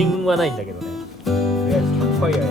信はないんだけどね。とりあえずキャンプファイヤーや。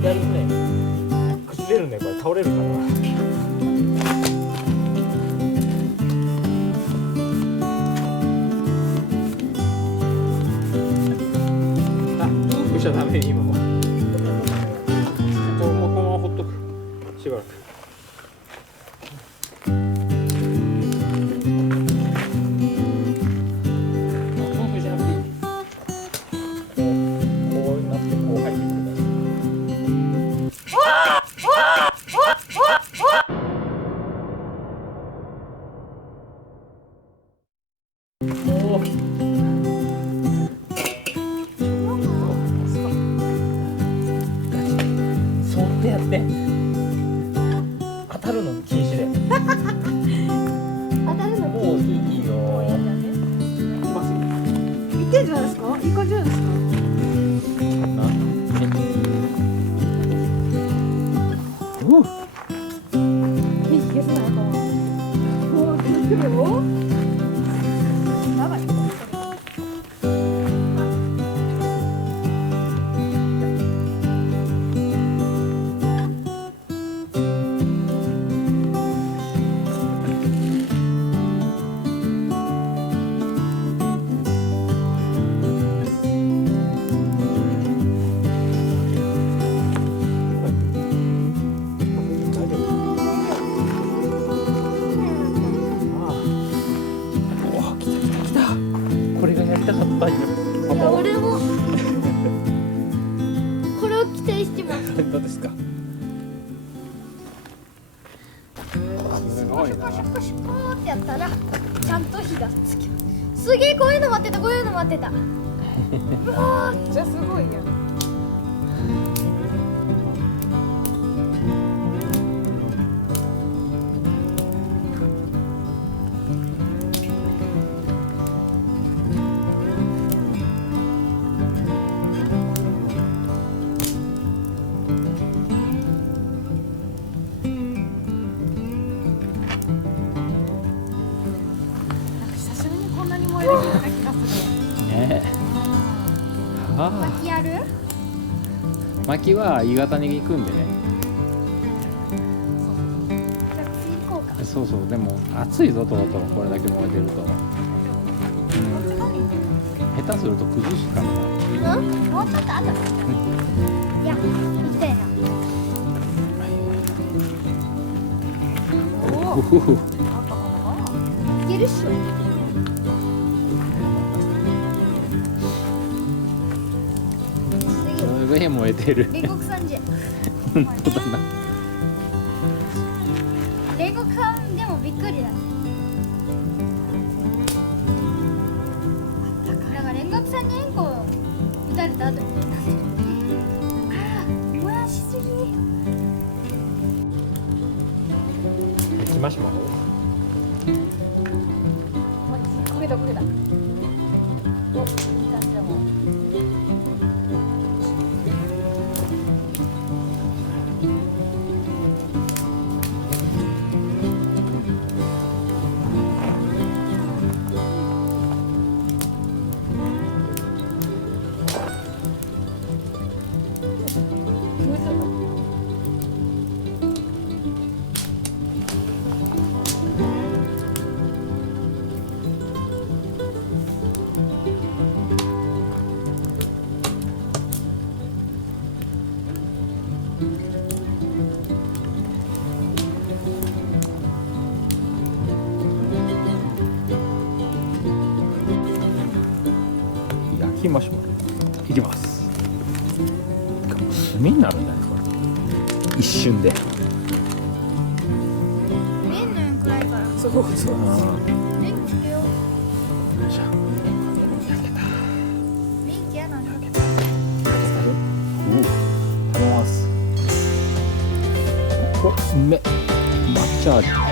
やるとね、崩れるね、これ倒れるから。あ、キックしちゃダメ、今も。このままほっとく。しばらく。やって当たるの禁止で当たるのもういいよ。行ってんじゃないですか？いい感じじゃないですか？息消せないかもう来るよ。やばい。これがやりたかったんよ。いや俺もこれを期待してます。どうですか？すごいな。シュコシュコってやったらちゃんと火がつく。すげえこういうの待ってた、こういうの待ってた。うわー、めっちゃすごいやん。久しぶりにこんなに燃えるような気がする。ねえ。薪やる？薪は鋳型に行くんでね。じゃあ次行こうか。そうそう、でも暑いぞとうとうこれだけ燃えてると。下手すると崩すからな。うん？もうちょっと後だ。いや、行きたいな。おお。いけるっしょ。すげえ燃えてる。煉獄さんじゃ。本当だな。煉獄さんでもびっくりだ。だから煉獄さんに円弧打たれた後にああ、燃やしすぎ。行きましょう。焦げた焦げた。お、いい感じだもん。キーマシュマロいきます。炭になるんだねこれ、一瞬で。見んのよ暗いから。そうそう。電気つけよう。よいしょ。焼けた。電気やなんだ。焼けたよ。食べます。お、うめ。抹茶味。